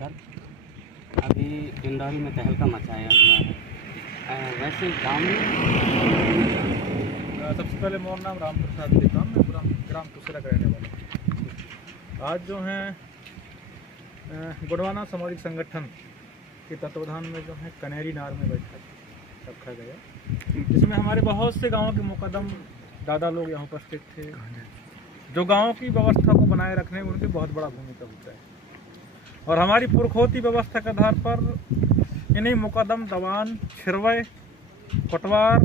लेकर अभी डिंडौरी में तहलका मचाया हुआ है। वैसे गाँव में सबसे पहले मेरा नाम राम प्रसाद देता, मैं ग्राम कुसेरा का रहने वाला हूँ। आज जो है गोंडवाना सामाजिक संगठन के तत्वाधान में जो है कनेरी नार में बैठक रखा गया, जिसमें हमारे बहुत से गांवों के मुकदम दादा लोग यहाँ उपस्थित थे, जो गांव की व्यवस्था को बनाए रखने में उनकी बहुत बड़ा भूमिका होता है। और हमारी पुरखोती व्यवस्था के आधार पर इन्हीं मुकदम, दवान, छिरवय, कोटवार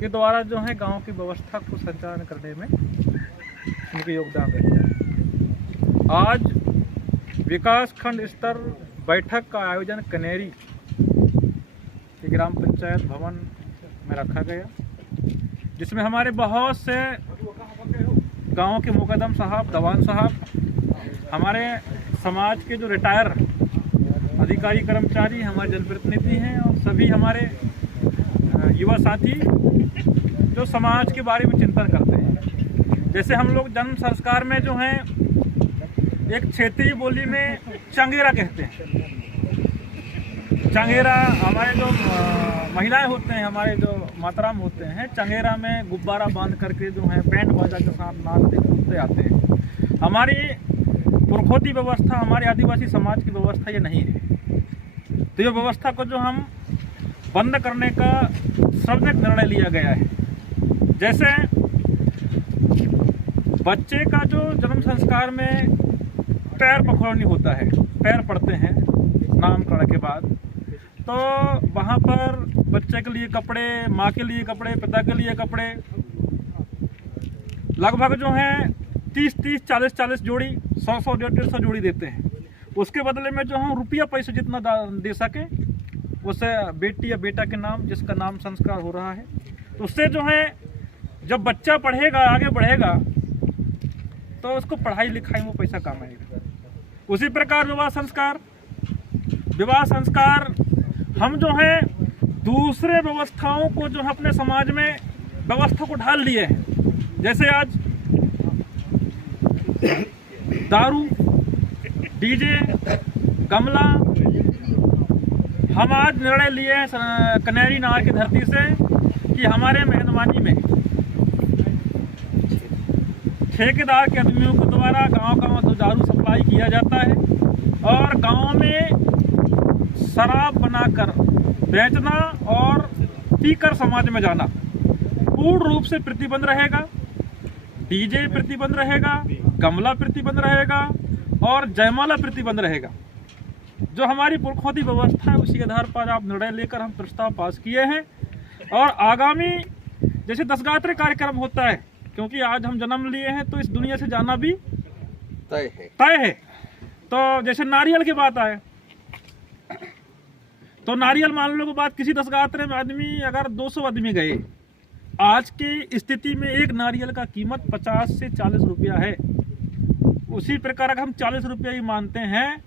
के द्वारा जो है गांव की व्यवस्था को संचालन करने में उनके योगदान रहता है। आज विकास खंड स्तर बैठक का आयोजन कनेरी के ग्राम पंचायत भवन में रखा गया, जिसमें हमारे बहुत से गांव के मुकदम साहब, दवान साहब, हमारे समाज के जो रिटायर अधिकारी कर्मचारी, हमारे जनप्रतिनिधि हैं और सभी हमारे युवा साथी जो समाज के बारे में चिंतन करते हैं। जैसे हम लोग जन्म संस्कार में जो हैं एक क्षेत्रीय बोली में चंगेरा कहते हैं। चंगेरा हमारे जो महिलाएं होते हैं, हमारे जो मातराम होते हैं, चंगेरा में गुब्बारा बांध करके जो है बैंड बाजा के साथ नाचते कूदते आते हैं। हमारी पुरखोती व्यवस्था, हमारे आदिवासी समाज की व्यवस्था ये नहीं है। तो ये व्यवस्था को जो हम बंद करने का सर्वजनिक निर्णय लिया गया है। जैसे बच्चे का जो जन्म संस्कार में पैर पखोड़नी होता है, पैर पड़ते हैं नामकरण के बाद, तो वहाँ पर बच्चे के लिए कपड़े, माँ के लिए कपड़े, पिता के लिए कपड़े, लगभग जो हैं 30-30, 40-40 जोड़ी, 100-100, 150 जोड़ी देते हैं। उसके बदले में जो हम रुपया पैसे जितना दे सकें, उसे बेटी या बेटा के नाम, जिसका नाम संस्कार हो रहा है, तो उससे जो है जब बच्चा पढ़ेगा, आगे बढ़ेगा, तो उसको पढ़ाई लिखाई में पैसा काम आएगा। उसी प्रकार विवाह संस्कार हम जो है दूसरे व्यवस्थाओं को जो है अपने समाज में व्यवस्था को ढाल लिए हैं। जैसे आज दारू, डीजे, गमला, हम आज निर्णय लिए हैं कनेरी नार की धरती से कि हमारे मेहनमानी में ठेकेदार के आदमियों के द्वारा गांव-गांव तो दारू सप्लाई किया जाता है और गांव में शराब बनाकर बेचना और पीकर समाज में जाना पूर्ण रूप से प्रतिबंध रहेगा। डीजे प्रतिबंध रहेगा, गमला प्रतिबंध रहेगा और जयमाला प्रतिबंध रहेगा। जो हमारी पुरखोती व्यवस्था है उसी आधार पर आप निर्णय लेकर हम प्रस्ताव पास किए हैं। और आगामी जैसे दशगात्र कार्यक्रम होता है, क्योंकि आज हम जन्म लिए हैं तो इस दुनिया से जाना भी तय है। तो जैसे नारियल की बात आए, तो नारियल मान लो के बाद किसी दशगात्र में आदमी अगर 200 आदमी गए, आज की स्थिति में एक नारियल का कीमत 50 से 40 रुपया है। उसी प्रकार अगर हम 40 रुपया ही मानते हैं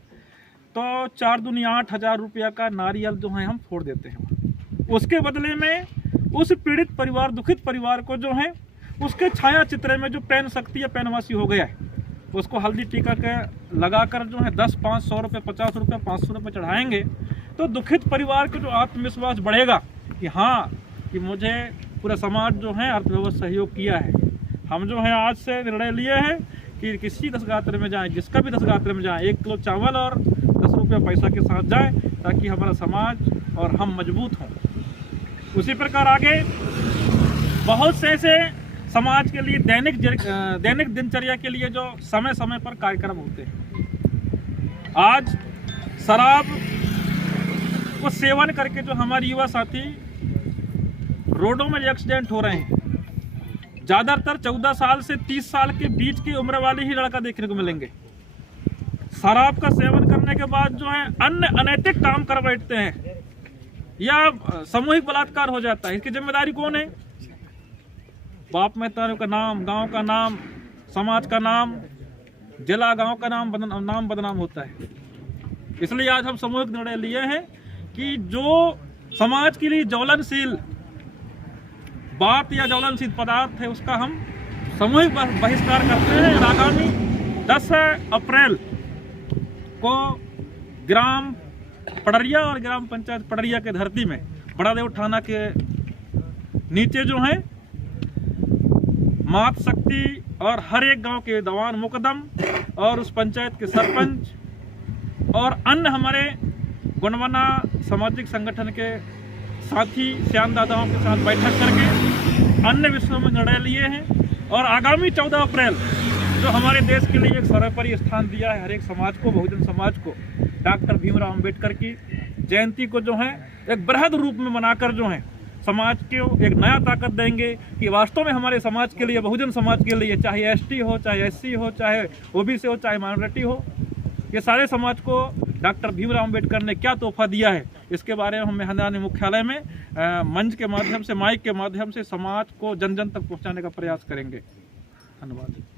तो 4 दूनी 8,000 रुपया का नारियल जो है हम फोड़ देते हैं। उसके बदले में उस पीड़ित परिवार, दुखित परिवार को जो है उसके छाया चित्र में जो पैन शक्ति या पैनवासी हो गया है, उसको हल्दी टीका के लगाकर जो है 10, 5, 100 रुपये, 50 रुपये, 500 रुपये चढ़ाएंगे तो दुखित परिवार का जो आत्मविश्वास बढ़ेगा कि हाँ, कि मुझे पूरा समाज जो है अर्थव्यवस्था सहयोग किया है। हम जो है आज से निर्णय लिए हैं कि किसी दशगात्र में जाएं, जिसका भी दशगात्र में जाएं, 1 किलो चावल और 10 रुपये पैसा के साथ जाएं, ताकि हमारा समाज और हम मजबूत हों। उसी प्रकार आगे बहुत से ऐसे समाज के लिए दैनिक दिनचर्या के लिए जो समय समय पर कार्यक्रम होते हैं। आज शराब को सेवन करके जो हमारे युवा साथी रोडों में एक्सीडेंट हो रहे हैं, ज़्यादातर 14 साल से 30 साल के बीच की उम्र वाले ही लड़का देखने को मिलेंगे। शराब का सेवन करने के बाद जो है अन्य अनैतिक काम कर बैठते हैं या सामूहिक बलात्कार हो जाता है। इसकी जिम्मेदारी कौन है? बाप महतारों का नाम, गांव का नाम, समाज का नाम, जिला गांव का नाम बदनाम होता है। इसलिए आज हम सामूहिक निर्णय लिए हैं कि जो समाज के लिए ज्वलनशील बात या ज्वलनशील पदार्थ है उसका हम सामूहिक बहिष्कार करते हैं। आगामी 10 अप्रैल को ग्राम पडरिया और ग्राम पंचायत पडरिया के धरती में बड़ादेव थाना के नीचे जो है मात शक्ति और हर एक गांव के दवान मुकदम और उस पंचायत के सरपंच और अन्य हमारे गुणवना सामाजिक संगठन के साथी श्याम दादाओं के साथ बैठक करके अन्य विषयों में निर्णय लिए हैं। और आगामी 14 अप्रैल जो हमारे देश के लिए एक सर्वोपरि स्थान दिया है हर एक समाज को, बहुजन समाज को, डॉक्टर भीमराव अंबेडकर की जयंती को जो है एक बृहद रूप में मनाकर जो है समाज को एक नया ताकत देंगे कि वास्तव में हमारे समाज के लिए, बहुजन समाज के लिए, चाहे एसटी हो, चाहे एससी हो, चाहे ओबीसी हो, चाहे माइनॉरिटी हो, ये सारे समाज को डॉक्टर भीमराव अंबेडकर ने क्या तोहफा दिया है, इसके बारे में हम मेहंदानी मुख्यालय में मंच के माध्यम से, माइक के माध्यम से समाज को जन जन तक पहुंचाने का प्रयास करेंगे। धन्यवाद।